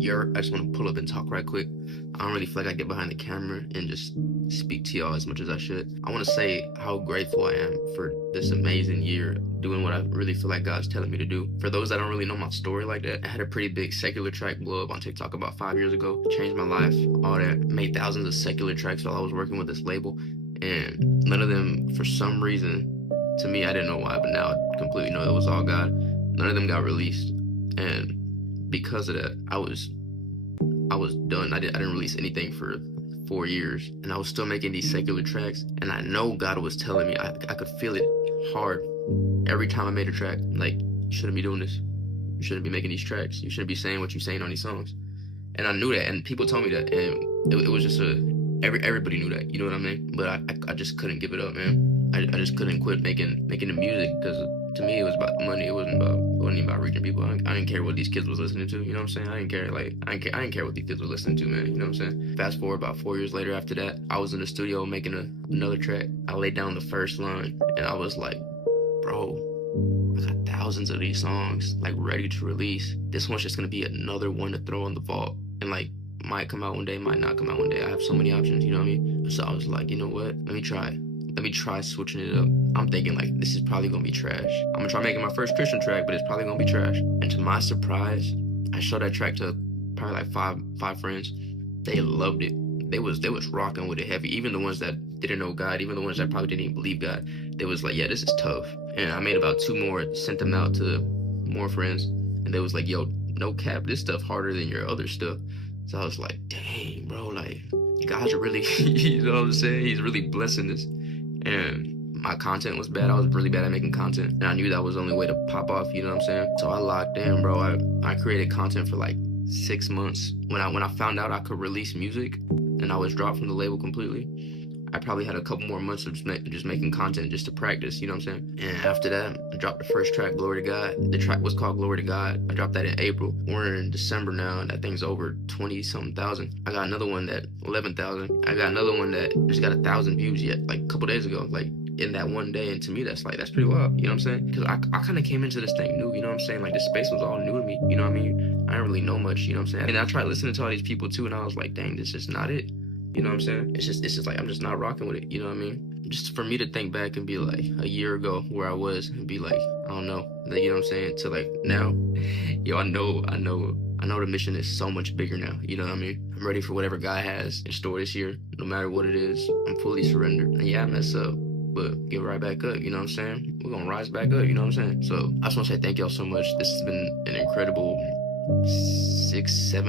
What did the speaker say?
I just want to pull up and talk right quick. I don't really feel like I get behind the camera and just speak to y'all as much as I should. I want to say how grateful I am for this amazing year doing what I really feel like God's telling me to do. For those that don't really know my story like that, I had a pretty big secular track blow up on TikTok about 5 years ago. Changed my life, all that. Made thousands of secular tracks while I was working with this label. And none of them, for some reason, to me, I didn't know why, but now I completely know it was all God. None of them got released. And because of that, I was done. I didn't release anything for 4 years, and I was still making these secular tracks. And I know God was telling me, I could feel it hard every time I made a track. Like, you shouldn't be doing this. You shouldn't be making these tracks. You shouldn't be saying what you're saying on these songs. And I knew that, and people told me that, and it was just everybody knew that. You know what I mean? But I just couldn't give it up, man. I just couldn't quit making the music, because to me it was about money. It wasn't even about reaching people. I didn't care what these kids was listening to. You know what I'm saying? I didn't care. Like I didn't care what these kids were listening to, man. You know what I'm saying? Fast forward about 4 years later. After that, I was in the studio making another track. I laid down the first line, and I was like, bro, I got thousands of these songs like ready to release. This one's just gonna be another one to throw in the vault, and like might come out one day, might not come out one day. I have so many options. You know what I mean? So I was like, you know what? Let me try switching it up. I'm thinking like, this is probably gonna be trash. I'm gonna try making my first Christian track, but it's probably gonna be trash. And to my surprise, I showed that track to probably like five friends. They loved it. They was rocking with it heavy. Even the ones that didn't know God, even the ones that probably didn't even believe God, they was like, yeah, this is tough. And I made about 2 more, sent them out to more friends, and they was like, yo, no cap, this stuff harder than your other stuff. So I was like, dang, bro, like God's really, you know what I'm saying? He's really blessing this. And my content was bad. I was really bad at making content, and I knew that was the only way to pop off, you know what I'm saying? So I locked in, bro. I created content for like 6 months. When I found out I could release music and I was dropped from the label completely, I probably had a couple more months of just making content just to practice, you know what I'm saying? And after that, I dropped the first track, Glory to God. The track was called Glory to God. I dropped that in April. We're in December now, and that thing's over 20-something thousand. I got another one that 11,000. I got another one that just got 1,000 views yet, like a couple days ago, like in that one day. And to me, that's pretty wild, you know what I'm saying? Because I kind of came into this thing new, you know what I'm saying? Like, this space was all new to me, you know what I mean? I didn't really know much, you know what I'm saying? And I tried listening to all these people too, and I was like, dang, this is not it. You know what I'm saying? It's just like, I'm just not rocking with it. You know what I mean? Just for me to think back and be like a year ago where I was, and be like, I don't know. You know what I'm saying? To like now, yo, I know the mission is so much bigger now. You know what I mean? I'm ready for whatever God has in store this year. No matter what it is, I'm fully surrendered. And yeah, I mess up, but get right back up. You know what I'm saying? We're gonna rise back up. You know what I'm saying? So I just want to say thank y'all so much. This has been an incredible 6, 7